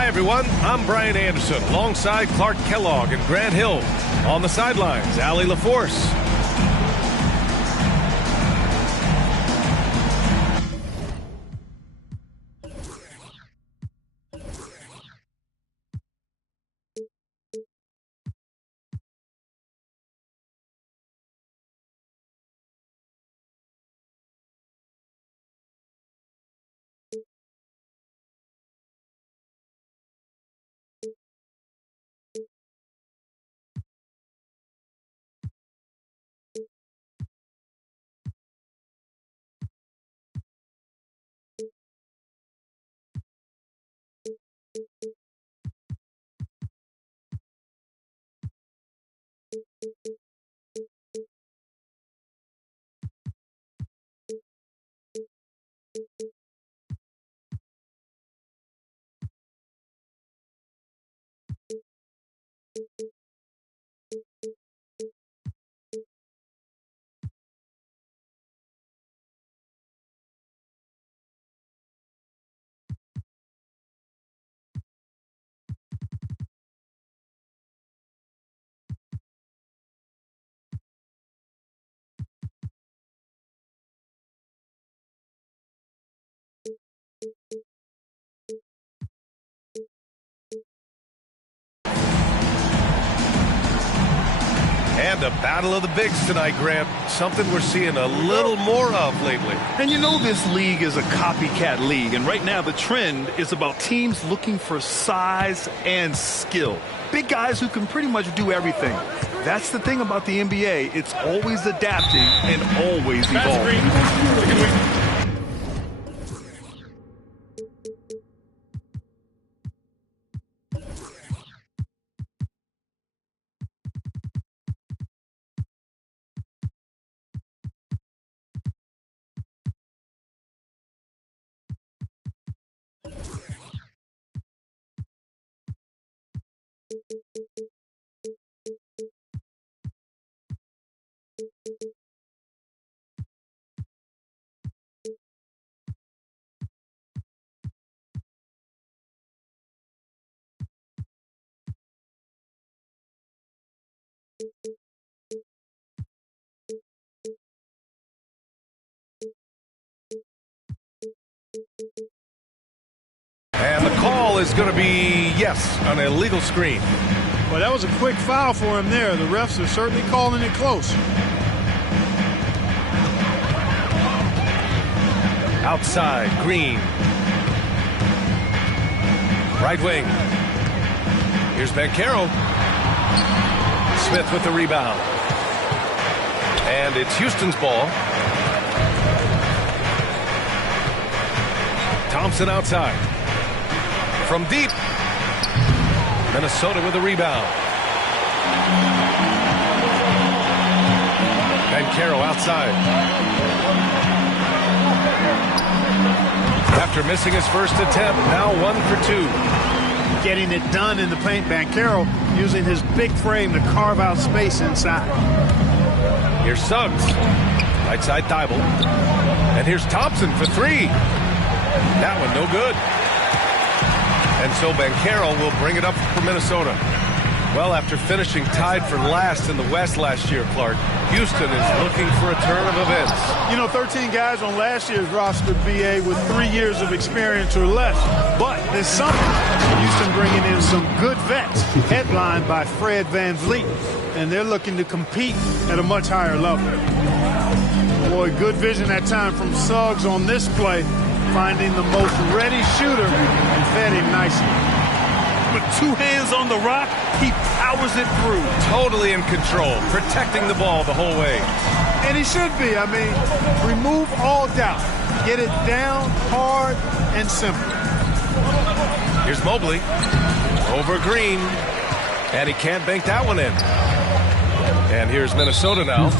Hi, everyone. I'm Brian Anderson, alongside Clark Kellogg and Grant Hill. On the sidelines, Allie LaForce. And a battle of the bigs tonight, Grant. Something we're seeing a little more of lately. And you know this league is a copycat league, and right now the trend is about teams looking for size and skill. Big guys who can pretty much do everything. That's the thing about the NBA. It's always adapting and always evolving. And the call is going to be, yes, an illegal screen. Well, that was a quick foul for him there. The refs are certainly calling it close. Outside, Green. Right wing. Here's Banchero. Smith with the rebound. And it's Houston's ball. Thompson outside. From deep. Minnesota with a rebound. Banchero outside. After missing his first attempt, now 1 for 2. Getting it done in the paint. Banchero using his big frame to carve out space inside. Here's Suggs. Right side Thibault. And here's Thompson for 3. That one no good. And so Banchero will bring it up for Minnesota. Well, after finishing tied for last in the West last year, Clark, Houston is looking for a turn of events. You know, 13 guys on last year's roster, BA, with 3 years of experience or less. But this summer, Houston bringing in some good vets, headlined by Fred VanVleet. And they're looking to compete at a much higher level. Boy, good vision that time from Suggs on this play, finding the most ready shooter and fed him nicely. With 2 hands on the rock, he powers it through. Totally in control, protecting the ball the whole way. And he should be. I mean, remove all doubt. Get it down hard and simple. Here's Mobley. Over Green. And he can't bank that one in. And here's Minnesota now.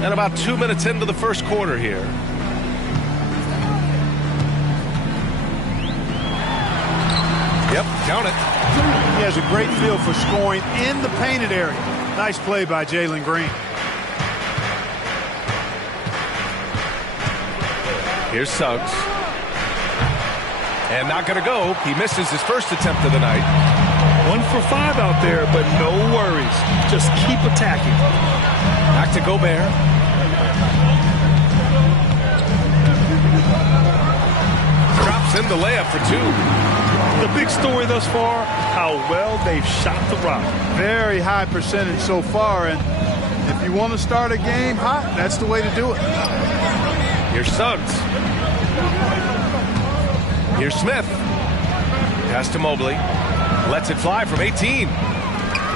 And about 2 minutes into the first quarter here. Yep, count it. He has a great feel for scoring in the painted area. Nice play by Jalen Green. Here's Suggs. And not going to go. He misses his first attempt of the night. 1 for 5 out there, but no worries. Just keep attacking. Back to Gobert. Drops in the layup for 2. The big story thus far, how well they've shot the rock. Very high percentage so far, and if you want to start a game hot, that's the way to do it. Here's Suggs. Here's Smith. Pass to Mobley. Lets it fly from 18.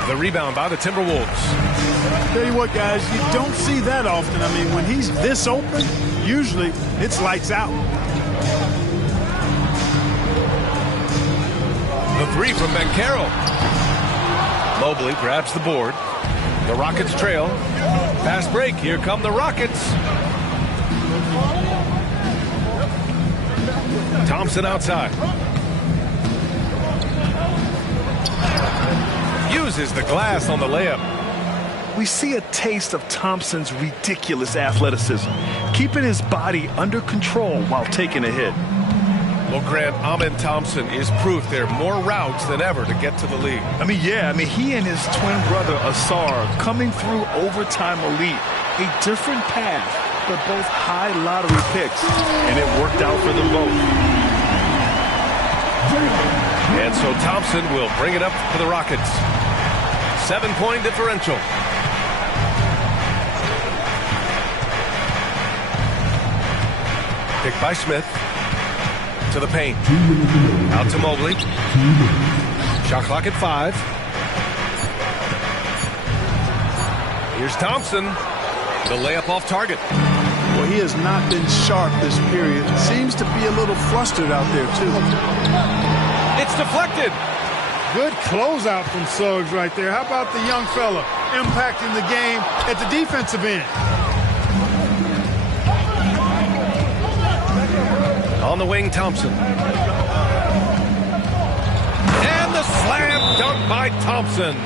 The rebound by the Timberwolves. Tell you what, guys, you don't see that often. I mean, when he's this open, usually it's lights out. The 3 from Banchero. Mobley grabs the board. The Rockets trail. Fast break. Here come the Rockets. Thompson outside. Uses the glass on the layup. We see a taste of Thompson's ridiculous athleticism, keeping his body under control while taking a hit. Well, Grant, Amen Thompson is proof there are more routes than ever to get to the league. He and his twin brother Asar coming through overtime elite. A different path, but both high lottery picks, and it worked out for them both. And so Thompson will bring it up for the Rockets. 7-point differential. Picked by Smith. To the paint. Out to Mobley. Shot clock at 5. Here's Thompson. The layup off target. Well, he has not been sharp this period. Seems to be a little flustered out there, too. It's deflected. Good closeout from Suggs right there. How about the young fella impacting the game at the defensive end? On the wing, Thompson. And the slam dunk by Thompson.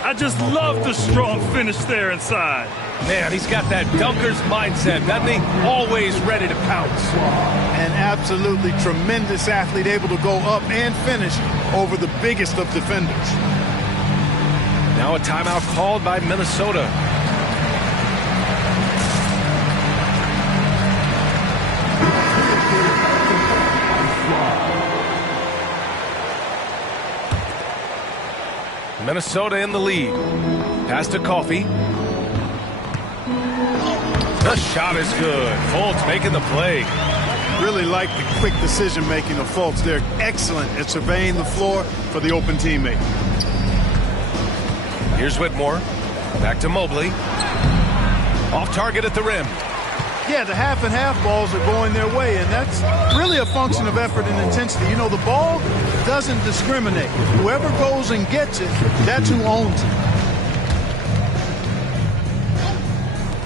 I just love the strong finish there inside. Man, he's got that dunker's mindset, doesn't he? Always ready to pounce. An absolutely tremendous athlete, able to go up and finish over the biggest of defenders. Now a timeout called by Minnesota. Minnesota in the lead. Pass to Coffey. The shot is good. Fultz making the play. Really like the quick decision-making of Fultz. They're excellent at surveying the floor for the open teammate. Here's Whitmore. Back to Mobley. Off target at the rim. Yeah, the half-and-half balls are going their way, and that's really a function of effort and intensity. You know, the ball doesn't discriminate. Whoever goes and gets it, that's who owns it.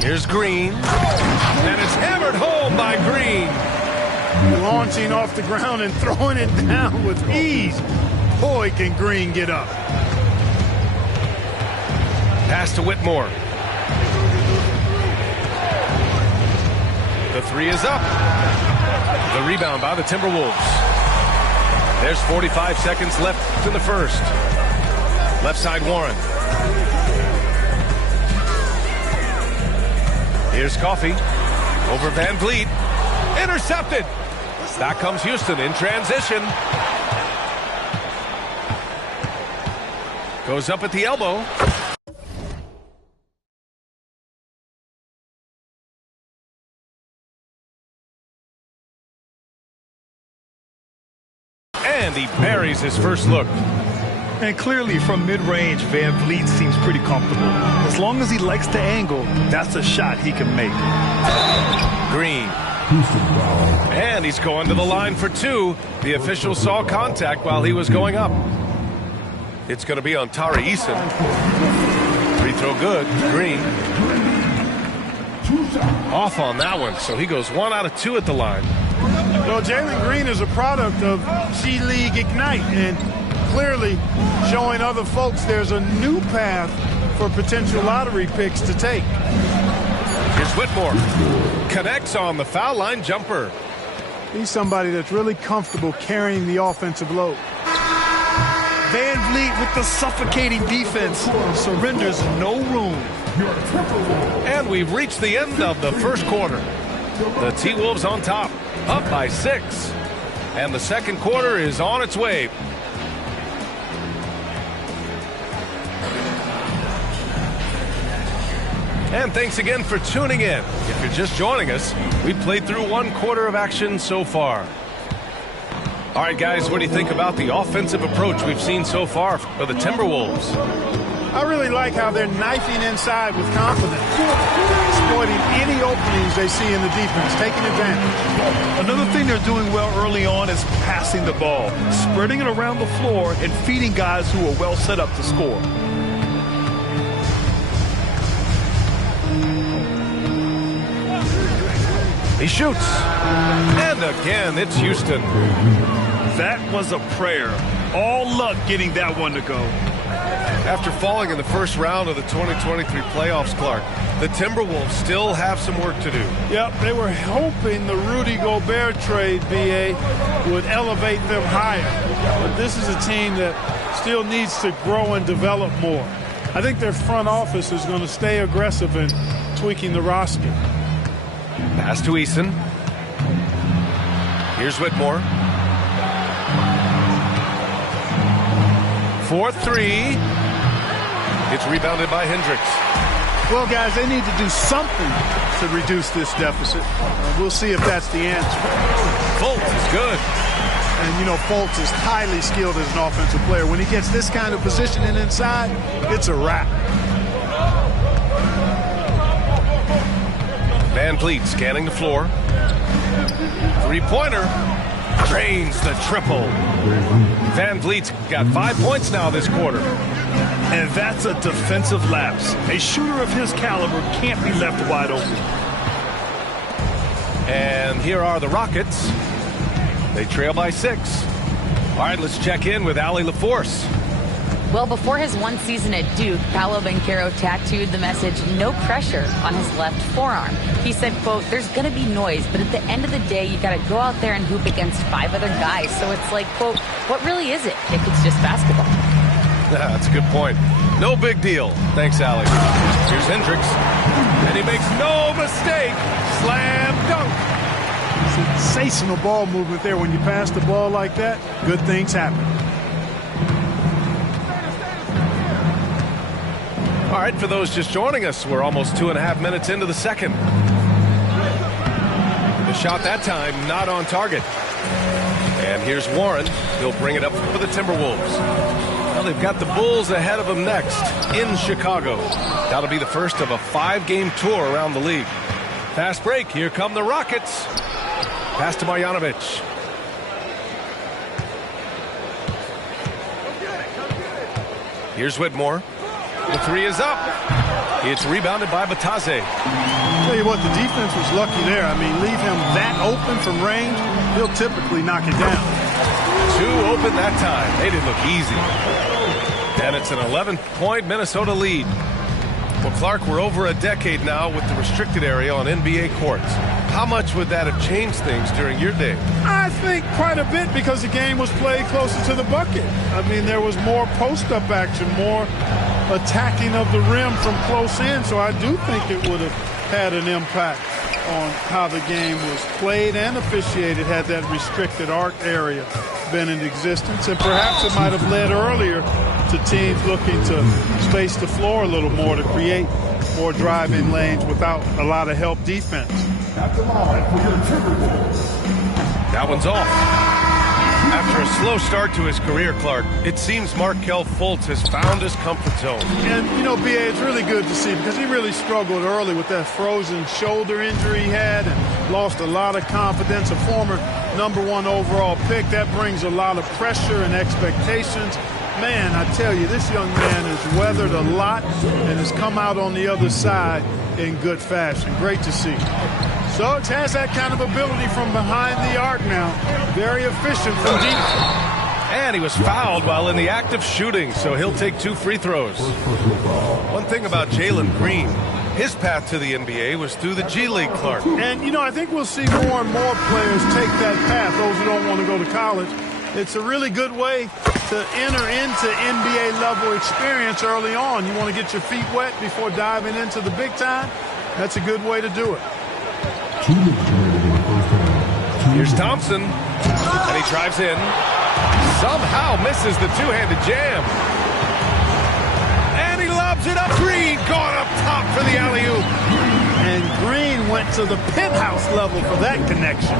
Here's Green. And it's hammered home by Green. Launching off the ground and throwing it down with ease. Boy, can Green get up. Pass to Whitmore. The 3 is up. The rebound by the Timberwolves. There's 45 seconds left in the first. Left side Warren. Here's Coffey. Over Van Vliet. Intercepted. Back comes Houston in transition. Goes up at the elbow. And he buries his first look. And clearly from mid-range, Van Vliet seems pretty comfortable. As long as he likes the angle, that's a shot he can make. Green. And he's going to the line for 2. The official saw contact while he was going up. It's going to be on Tari Eason. 3 Free throw good. Green. Off on that one, so he goes 1 out of 2 at the line. Well, Jalen Green is a product of G League Ignite and clearly showing other folks there's a new path for potential lottery picks to take. Here's Whitmore. Connects on the foul line jumper. He's somebody that's really comfortable carrying the offensive load. Van Vliet with the suffocating defense. Surrenders no room. And we've reached the end of the first quarter. The T-Wolves on top, up by 6. And the second quarter is on its way. And thanks again for tuning in. If you're just joining us, we played through 1 quarter of action so far. All right, guys, what do you think about the offensive approach we've seen so far for the Timberwolves? I really like how they're knifing inside with confidence, exploiting any openings they see in the defense, taking advantage. Another thing they're doing well early on is passing the ball, spreading it around the floor and feeding guys who are well set up to score. He shoots. And again, it's Houston. That was a prayer. All luck getting that one to go. After falling in the first round of the 2023 playoffs, Clark, the Timberwolves still have some work to do. Yep, they were hoping the Rudy Gobert trade, BA, would elevate them higher. But this is a team that still needs to grow and develop more. I think their front office is going to stay aggressive in tweaking the roster. Pass to Eason. Here's Whitmore. 4-3. It's rebounded by Hendricks. Well, guys, they need to do something to reduce this deficit. We'll see if that's the answer. Fultz is good. And, you know, Fultz is highly skilled as an offensive player. When he gets this kind of positioning inside, it's a wrap. Van Vliet scanning the floor. Three-pointer. Drains the triple. Van Vliet's got 5 points now this quarter. And that's a defensive lapse. A shooter of his caliber can't be left wide open. And here are the Rockets. They trail by 6. All right, let's check in with Allie LaForce. Well, before his 1 season at Duke, Paolo Banchero tattooed the message, "No pressure," on his left forearm. He said, quote, "There's going to be noise, but at the end of the day, you got to go out there and hoop against 5 other guys." So it's like, quote, what really is it if it's just basketball? Yeah, that's a good point. No big deal. Thanks, Allie. Here's Hendricks. And he makes no mistake. Slam dunk. Sensational ball movement there. When you pass the ball like that, good things happen. All right, for those just joining us, we're almost 2.5 minutes into the second. The shot that time, not on target. And here's Warren. He'll bring it up for the Timberwolves. Well, they've got the Bulls ahead of them next in Chicago. That'll be the first of a 5-game tour around the league. Fast break. Here come the Rockets. Pass to Marjanovic. Here's Whitmore. The 3 is up. It's rebounded by Batase. Tell you what, the defense was lucky there. I mean, leave him that open from range, he'll typically knock it down. 2 open that time. Made it look easy. And it's an 11-point Minnesota lead. Well, Clark, we're over a decade now with the restricted area on NBA courts. How much would that have changed things during your day? I think quite a bit because the game was played closer to the bucket. I mean, there was more post-up action, more attacking of the rim from close in, so I do think it would have had an impact on how the game was played and officiated had that restricted arc area been in existence. And perhaps it might have led earlier to teams looking to space the floor a little more to create more drive-in lanes without a lot of help defense. That one's off. After a slow start to his career, Clark, it seems Markelle Fultz has found his comfort zone. And, you know, B.A., it's really good to see because he really struggled early with that frozen shoulder injury he had and lost a lot of confidence. A former #1 overall pick, that brings a lot of pressure and expectations. Man, I tell you, this young man has weathered a lot and has come out on the other side in good fashion. Great to see. Suggs has that kind of ability from behind the arc now. Very efficient from deep. And he was fouled while in the act of shooting, so he'll take 2 free throws. One thing about Jalen Green, his path to the NBA was through the G League, Clark. And, you know, I think we'll see more and more players take that path, those who don't want to go to college. It's a really good way to enter into NBA level experience early on. You want to get your feet wet before diving into the big time. That's a good way to do it. Here's Thompson, and he drives in. Somehow misses the two-handed jam. And he lobs it up. Green gone up top for the alley-oop. And Green went to the penthouse level for that connection.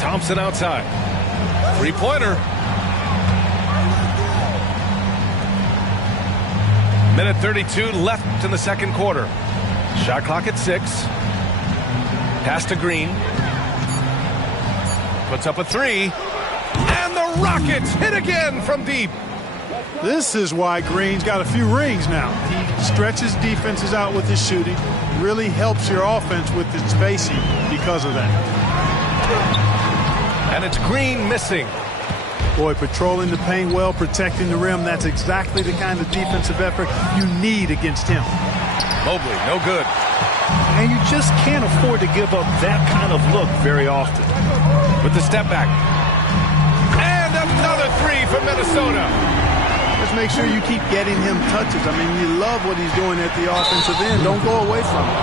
Thompson outside. Three-pointer. Minute 32 left in the second quarter. Shot clock at 6. Pass to Green. Puts up a 3. And the Rockets hit again from deep. This is why Green's got a few rings now. He stretches defenses out with his shooting. Really helps your offense with its spacing because of that. And it's Green missing. Boy, patrolling the paint well, protecting the rim. That's exactly the kind of defensive effort you need against him. Mobley, no good. And you just can't afford to give up that kind of look very often. With the step back. And another 3 for Minnesota. Just make sure you keep getting him touches. I mean, you love what he's doing at the offensive end. Don't go away from him.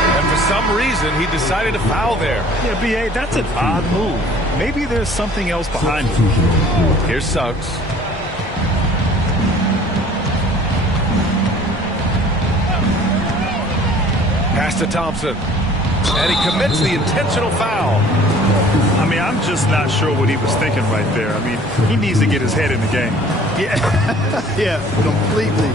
And for some reason, he decided to foul there. Yeah, B.A., that's an odd move. Maybe there's something else behind it. Here's Suggs. Pass to Thompson. And he commits the intentional foul. I mean, I'm just not sure what he was thinking right there. I mean, he needs to get his head in the game. Yeah, yeah, completely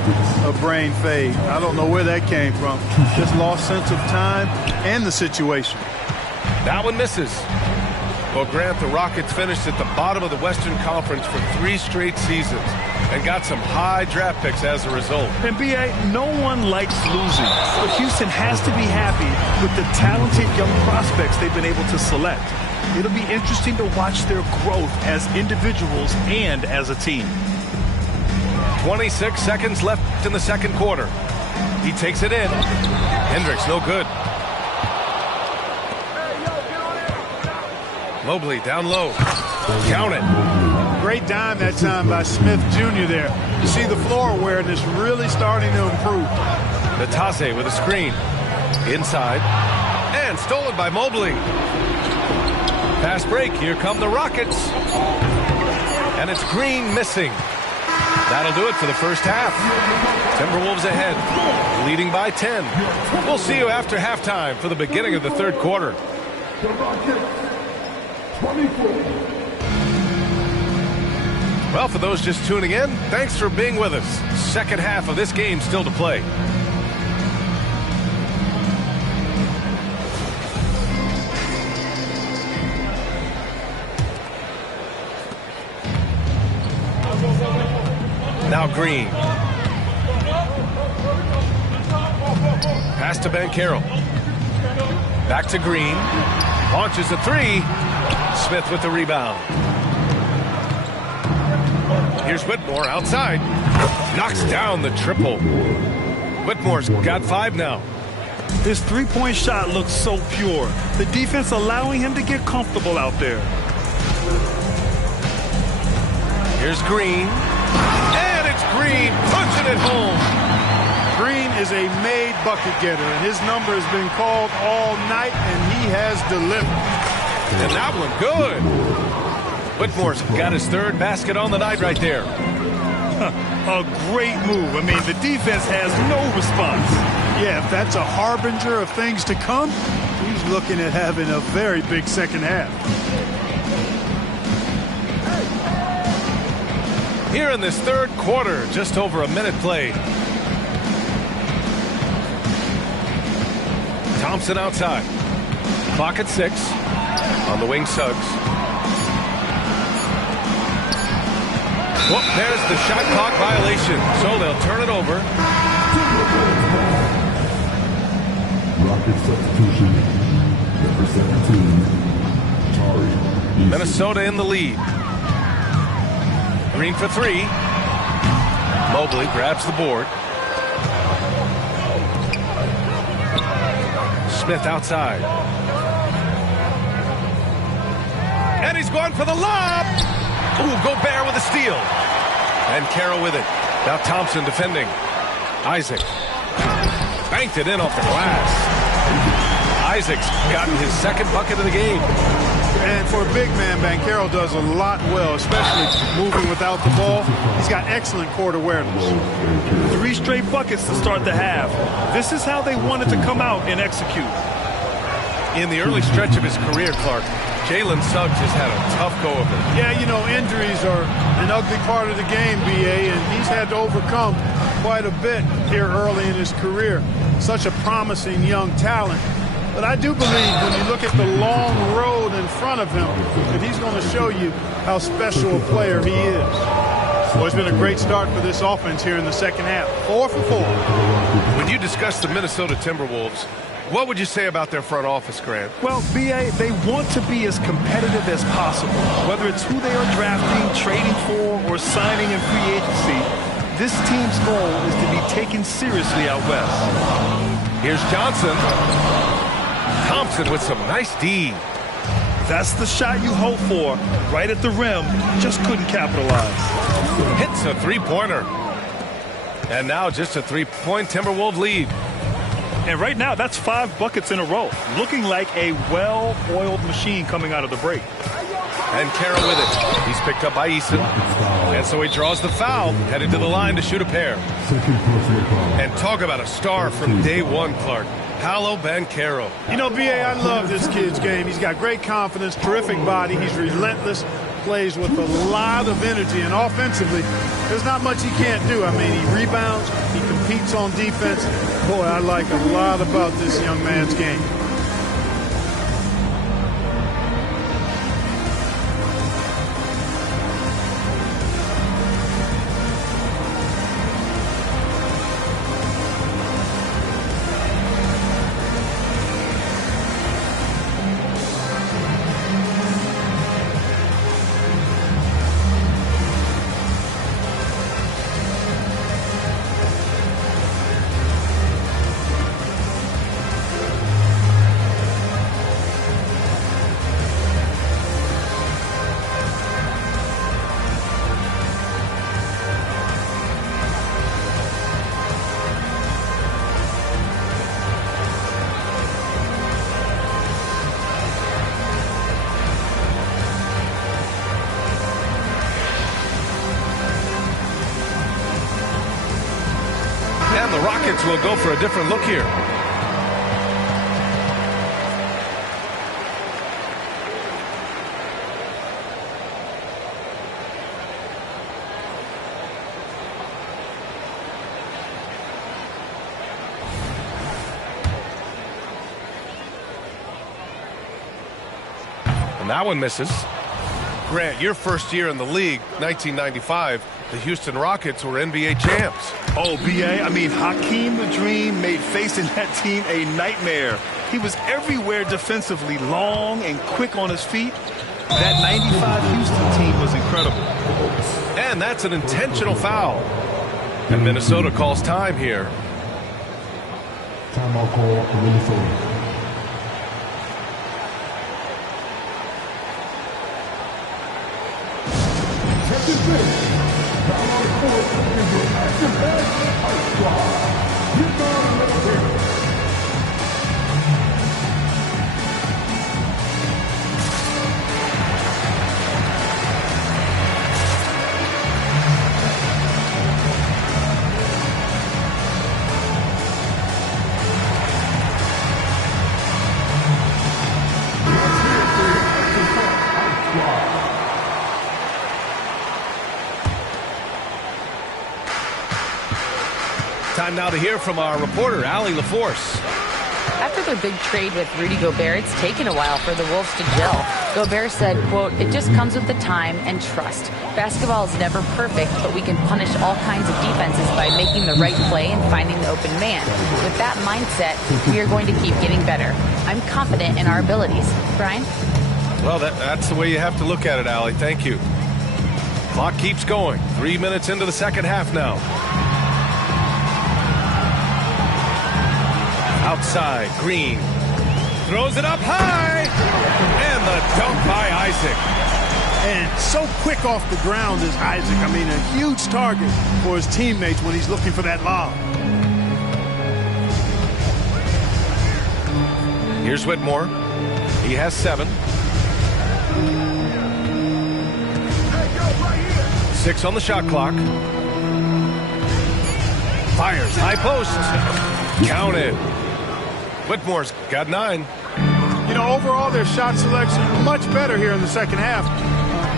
a brain fade. I don't know where that came from. Just lost sense of time and the situation. That one misses. Well, Grant, the Rockets finished at the bottom of the Western Conference for 3 straight seasons and got some high draft picks as a result. And B.A., no one likes losing, but Houston has to be happy with the talented young prospects they've been able to select. It'll be interesting to watch their growth as individuals and as a team. 26 seconds left in the second quarter. He takes it in. Hendricks, no good. Mobley down low. Count it. Great dime that time by Smith Jr. there. You see the floor awareness really starting to improve. Natase with a screen. Inside. And stolen by Mobley. Fast break. Here come the Rockets. And it's Green missing. That'll do it for the first half. Timberwolves ahead, leading by 10. We'll see you after halftime for the beginning of the third quarter. Well, for those just tuning in, thanks for being with us. Second half of this game still to play. Now Green. Pass to Banchero. Back to Green. Launches a 3. Smith with the rebound. Here's Whitmore outside. Knocks down the triple. Whitmore's got 5 now. His three-point shot looks so pure. The defense allowing him to get comfortable out there. Here's Green. And it's Green punching it home. Green is a made bucket getter, and his number has been called all night, and he has delivered. And that one good. Whitmore's got his 3rd basket on the night right there. A great move. I mean, the defense has no response. Yeah, if that's a harbinger of things to come, he's looking at having a very big second half. Here in this third quarter, just over a minute played. Thompson outside. Clock at 6. On the wing, Suggs. Well, there's the shot clock violation, so they'll turn it over. Rocket substitution. Number 17. Tari. Minnesota in the lead. Green for 3. Mobley grabs the board. Smith outside. And he's going for the lob. Ooh, Gobert with a steal. And Carroll with it. Now Thompson defending. Isaac. Banked it in off the glass. Isaac's gotten his second bucket of the game. And for a big man, Banchero does a lot well, especially moving without the ball. He's got excellent court awareness. 3 straight buckets to start the half. This is how they wanted to come out and execute. In the early stretch of his career, Clark, Jalen Suggs has had a tough go of it. Yeah, you know, injuries are an ugly part of the game, B.A., and he's had to overcome quite a bit here early in his career. Such a promising young talent. But I do believe when you look at the long road in front of him, that he's going to show you how special a player he is. Well, it's been a great start for this offense here in the second half. 4 for 4. When you discuss the Minnesota Timberwolves, what would you say about their front office, Grant? Well, B.A., they want to be as competitive as possible. Whether it's who they are drafting, trading for, or signing in free agency, this team's goal is to be taken seriously out west. Here's Johnson. Thompson with some nice D. That's the shot you hope for. Right at the rim. Just couldn't capitalize. Hits a three-pointer. And now just a 3-point Timberwolves lead. And right now, that's 5 buckets in a row. Looking like a well-oiled machine coming out of the break. And Carroll with it. He's picked up by Eason. And so he draws the foul, headed to the line to shoot a pair. And talk about a star from day one, Clark. Paolo Banchero. You know, B.A., I love this kid's game. He's got great confidence, terrific body. He's relentless, plays with a lot of energy. And offensively, there's not much he can't do. I mean, he rebounds, he competes on defense. Boy, I like a lot about this young man's game. And the Rockets will go for a different look here. And that one misses. Grant, your first year in the league, 1995, the Houston Rockets were NBA champs. Oh, B.A., I mean, Hakeem the Dream made facing that team a nightmare. He was everywhere defensively, long and quick on his feet. That 95 Houston team was incredible. And that's an intentional foul. And Minnesota calls time here. Timeout call for Minnesota. Time now to hear from our reporter, Allie LaForce. After their big trade with Rudy Gobert, it's taken a while for the Wolves to gel. Gobert said, quote, "It just comes with the time and trust. Basketball is never perfect, but we can punish all kinds of defenses by making the right play and finding the open man. With that mindset, we are going to keep getting better. I'm confident in our abilities." Brian? Well, that's the way you have to look at it, Allie. Thank you. Clock keeps going. 3 minutes into the second half now. Outside, Green throws it up high, and the dunk by Isaac. And so quick off the ground is Isaac. I mean, a huge target for his teammates when he's looking for that lob. Here's Whitmore. He has 7. 6 on the shot clock. Fires, high post. Counted. Whitmore's got 9. You know, overall, their shot selection much better here in the second half.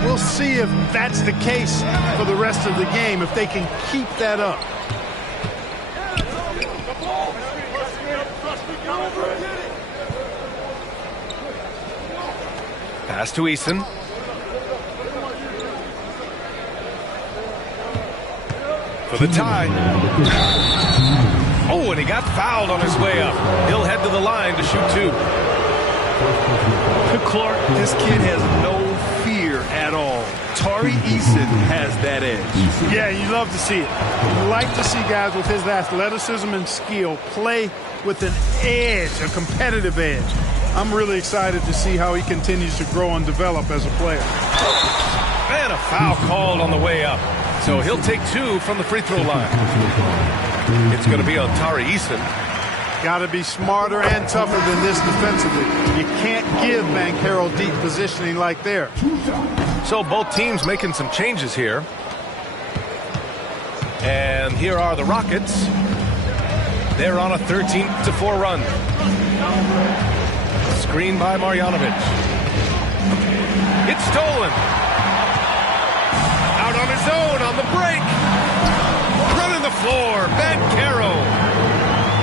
We'll see if that's the case for the rest of the game, if they can keep that up. Pass to Eason. For the tie. Oh, and he got fouled on his way up. He'll head to the line to shoot 2. Clark, this kid has no fear at all. Tari Eason has that edge. Yeah, you love to see it. You like to see guys with his athleticism and skill play with an edge, a competitive edge. I'm really excited to see how he continues to grow and develop as a player. And a foul called on the way up. So he'll take 2 from the free throw line. It's going to be on Tari Eason. Got to be smarter and tougher than this defensively. You can't give Banchero deep positioning like there. So both teams making some changes here. And here are the Rockets. They're on a 13-4 run. Screen by Marjanovic. It's stolen. Out on his own on the break. Running the floor. Banchero.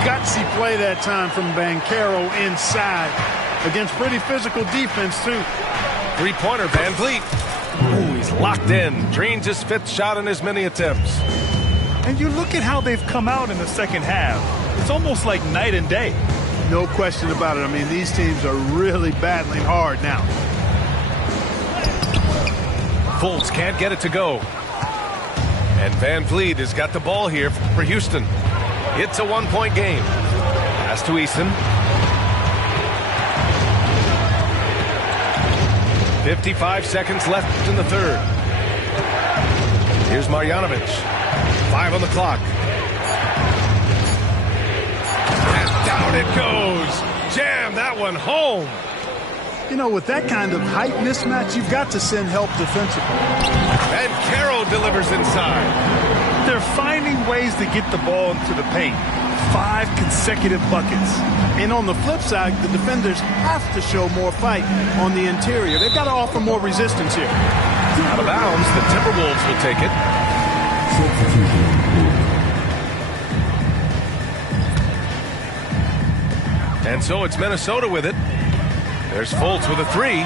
Gutsy play that time from Banchero inside against pretty physical defense, too. Three-pointer, Van Vliet. Ooh, he's locked in. Drains his 5th shot in as many attempts. And you look at how they've come out in the second half. It's almost like night and day. No question about it. I mean, these teams are really battling hard now. Fultz can't get it to go. And Van Vliet has got the ball here for Houston. It's a 1-point game. Pass to Eason. 55 seconds left in the third. Here's Marjanovic. 5 on the clock. And down it goes. Jam that one home. You know, with that kind of height mismatch, you've got to send help defensively. And Carroll delivers inside. They're finding ways to get the ball into the paint. 5 consecutive buckets. And on the flip side, the defenders have to show more fight on the interior. They've got to offer more resistance here. Out of bounds, the Timberwolves will take it. And so it's Minnesota with it. There's Fultz with a 3.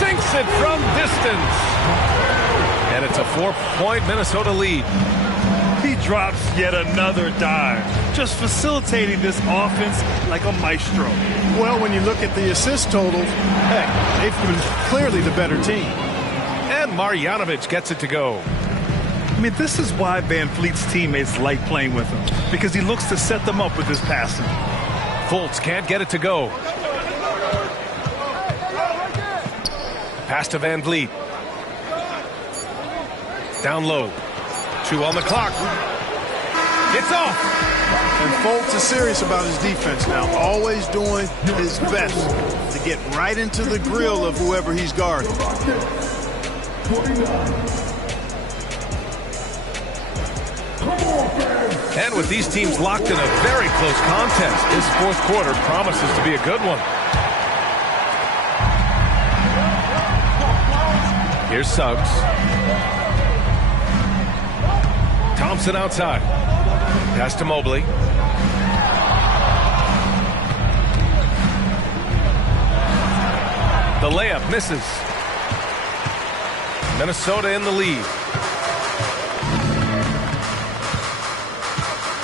Sinks it from distance. And it's a 4-point Minnesota lead. He drops yet another dime, just facilitating this offense like a maestro. Well, when you look at the assist totals, heck, they've been clearly the better team. And Marjanovic gets it to go. I mean, this is why Van Vliet's teammates like playing with him, because he looks to set them up with his passing. Fultz can't get it to go. Pass to Van Vliet. Down low. 2 on the clock. It's off. And Fultz is serious about his defense now. Always doing his best to get right into the grill of whoever he's guarding. And with these teams locked in a very close contest, this fourth quarter promises to be a good one. Here's Suggs. Thompson outside. Pass to Mobley. The layup misses. Minnesota in the lead.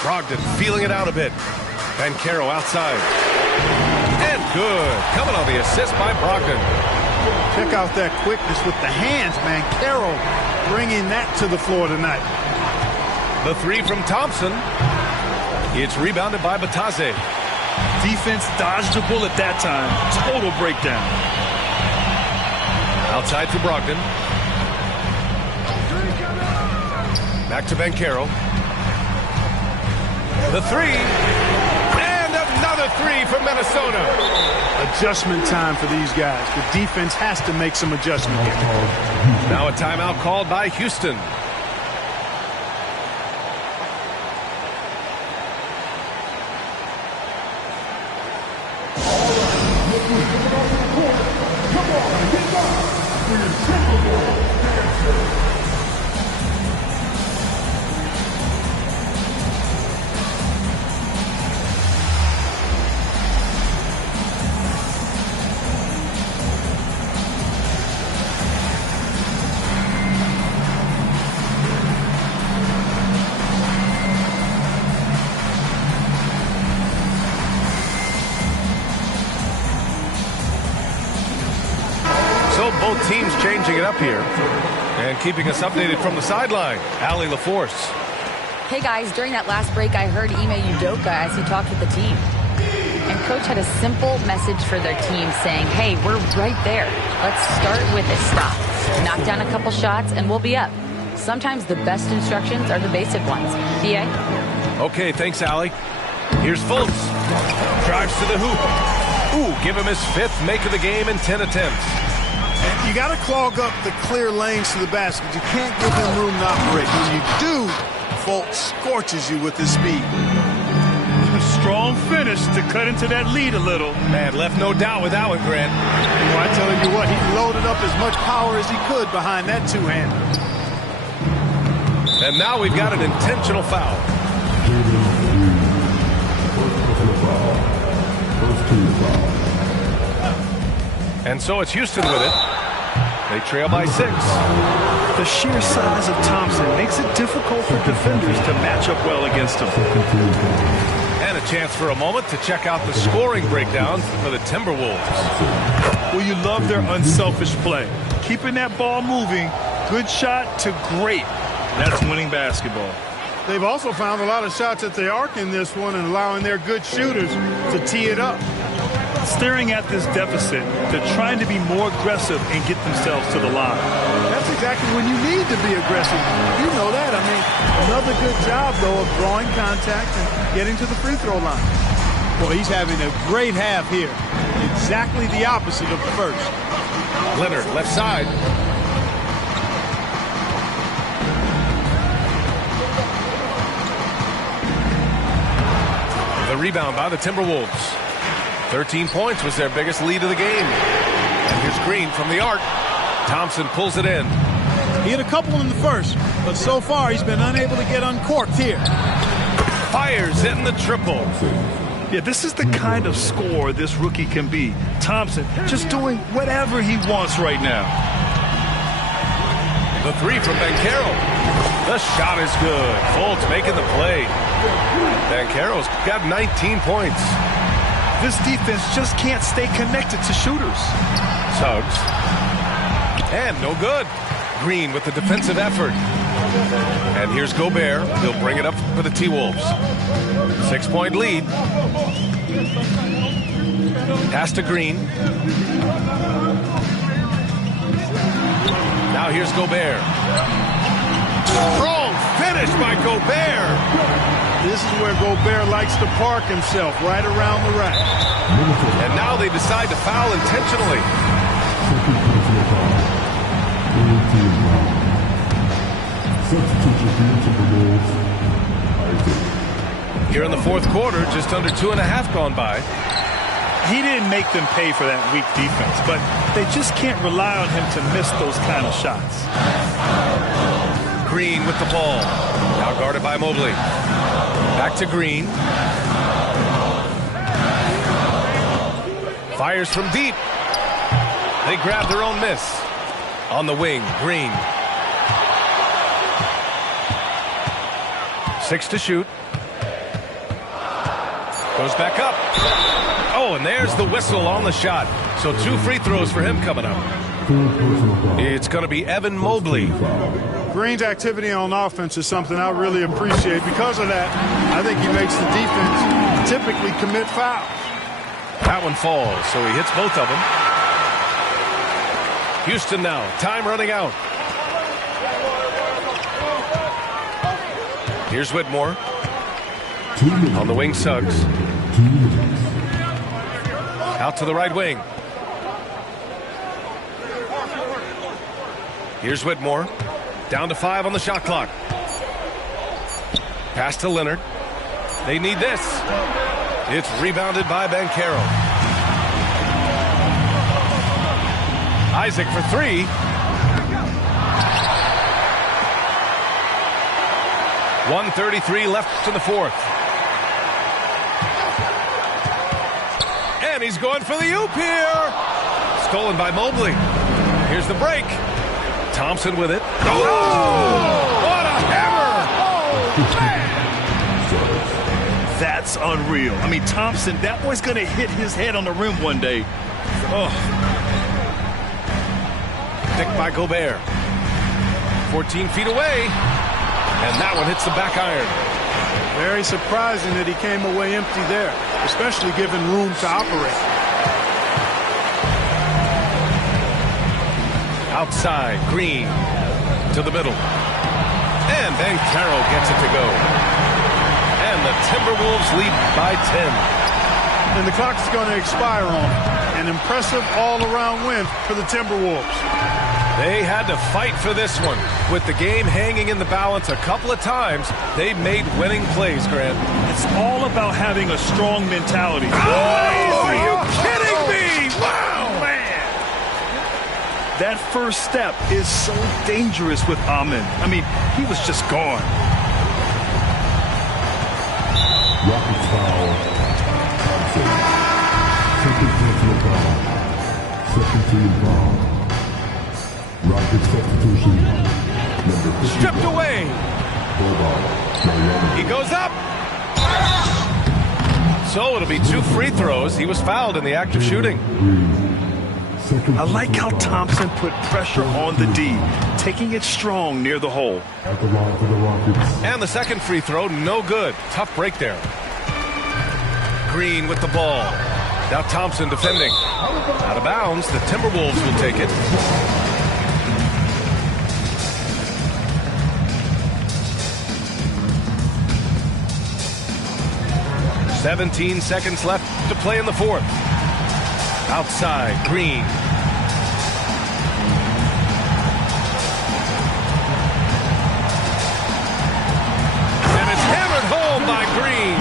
Brogdon feeling it out a bit. Banchero outside. And good. Coming on the assist by Brogdon. Check out that quickness with the hands, man. Banchero bringing that to the floor tonight. The three from Thompson. It's rebounded by Batase. Defense dodged a bullet that time. Total breakdown. Outside for Brogdon. Back to Banchero. The three. And another three from Minnesota. Adjustment time for these guys. The defense has to make some adjustment here. Now a timeout called by Houston. Both teams changing it up here and keeping us updated from the sideline. Allie LaForce. Hey guys, during that last break I heard Ime Udoka as he talked with the team. And coach had a simple message for their team saying, hey, we're right there. Let's start with a stop. Knock down a couple shots and we'll be up. Sometimes the best instructions are the basic ones. BA? Okay, thanks, Allie. Here's Fultz. Drives to the hoop. Ooh, give him his fifth make of the game in 10 attempts. You got to clog up the clear lanes to the basket. You can't give him room to operate. When you do, Fultz scorches you with his speed. A strong finish to cut into that lead a little. Man, left no doubt with that one, Grant. Well, I tell you what, he loaded up as much power as he could behind that two-hander. And now we've got an intentional foul. First team foul. And so it's Houston with it. They trail by 6. The sheer size of Thompson makes it difficult for defenders to match up well against him. And a chance for a moment to check out the scoring breakdown for the Timberwolves. Well, you love their unselfish play. Keeping that ball moving, good shot to great. That's winning basketball. They've also found a lot of shots at the arc in this one and allowing their good shooters to tee it up. Staring at this deficit, they're trying to be more aggressive and get themselves to the line. That's exactly when you need to be aggressive. You know that. I mean, another good job, though, of drawing contact and getting to the free throw line. Well, he's having a great half here. Exactly the opposite of the first. Leonard, left side. The rebound by the Timberwolves. 13 points was their biggest lead of the game. And here's Green from the arc. Thompson pulls it in. He had a couple in the first, but so far he's been unable to get uncorked here. Fires in the triple. Yeah, this is the kind of scorer this rookie can be. Thompson just doing whatever he wants right now. The three from Banchero. The shot is good. Fultz making the play. Banchero's got 19 points. This defense just can't stay connected to shooters. Suggs. And no good. Green with the defensive effort. And here's Gobert. He'll bring it up for the T-Wolves. 6-point lead. Pass to Green. Now here's Gobert. Strong finish by Gobert. This is where Gobert likes to park himself, right around the rack. And now they decide to foul intentionally. Here in the fourth quarter, just under 2.5 gone by. He didn't make them pay for that weak defense, but they just can't rely on him to miss those kind of shots. Green with the ball. Now guarded by Mobley. Back to Green. Fires from deep. They grab their own miss. On the wing, Green. 6 to shoot. Goes back up. Oh, and there's the whistle on the shot. So 2 free throws for him coming up. It's going to be Evan Mobley. Green's activity on offense is something I really appreciate. Because of that, I think he makes the defense typically commit fouls. That one falls, so he hits both of them. Houston now, time running out. Here's Whitmore. On the wing, Suggs. Out to the right wing. Here's Whitmore. Down to 5 on the shot clock. Pass to Leonard. They need this. It's rebounded by Banchero. Isaac for 3. .133 left in the 4th. And he's going for the oop here. Stolen by Mobley. Here's the break. Thompson with it. Oh! What a hammer! Oh, man! That's unreal. I mean, Thompson, that boy's going to hit his head on the rim one day. Oh. Picked by Gobert. 14 feet away. And that one hits the back iron. Very surprising that he came away empty there, especially given room to operate. Outside, Green to the middle. And Banchero gets it to go. And the Timberwolves lead by 10. And the clock is going to expire on an impressive all-around win for the Timberwolves. They had to fight for this one. With the game hanging in the balance a couple of times, they made winning plays, Grant. It's all about having a strong mentality. Oh, are you kidding me? Wow, man. That first step is so dangerous with Amen. I mean, he was just gone. Rockets foul. Thompson. Second personal foul. Second team foul. Rockets substitution. Number 50. Stripped away. He goes up. So it'll be 2 free throws. He was fouled in the act of shooting. I like how Thompson put pressure on the D, taking it strong near the hole. At the line for the Rockets. And the second free throw, no good. Tough break there. Green with the ball. Now Thompson defending. Out of bounds. The Timberwolves will take it. .17 seconds left to play in the 4th. Outside, Green. And it's hammered home by Green.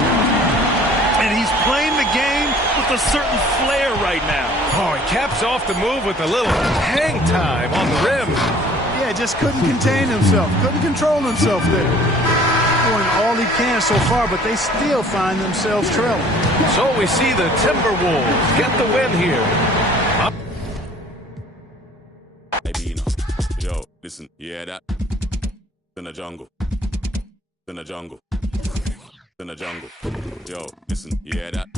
And he's playing the game with a certain flair right now. Oh, he caps off the move with a little hang time on the rim. Yeah, just couldn't contain himself. Couldn't control himself there. Doing all he can so far, but they still find themselves trailing. So we see the Timberwolves get the win here. Maybe, yo, listen, you hear that? In the jungle. In the jungle. In the jungle. Yo, listen, you hear that?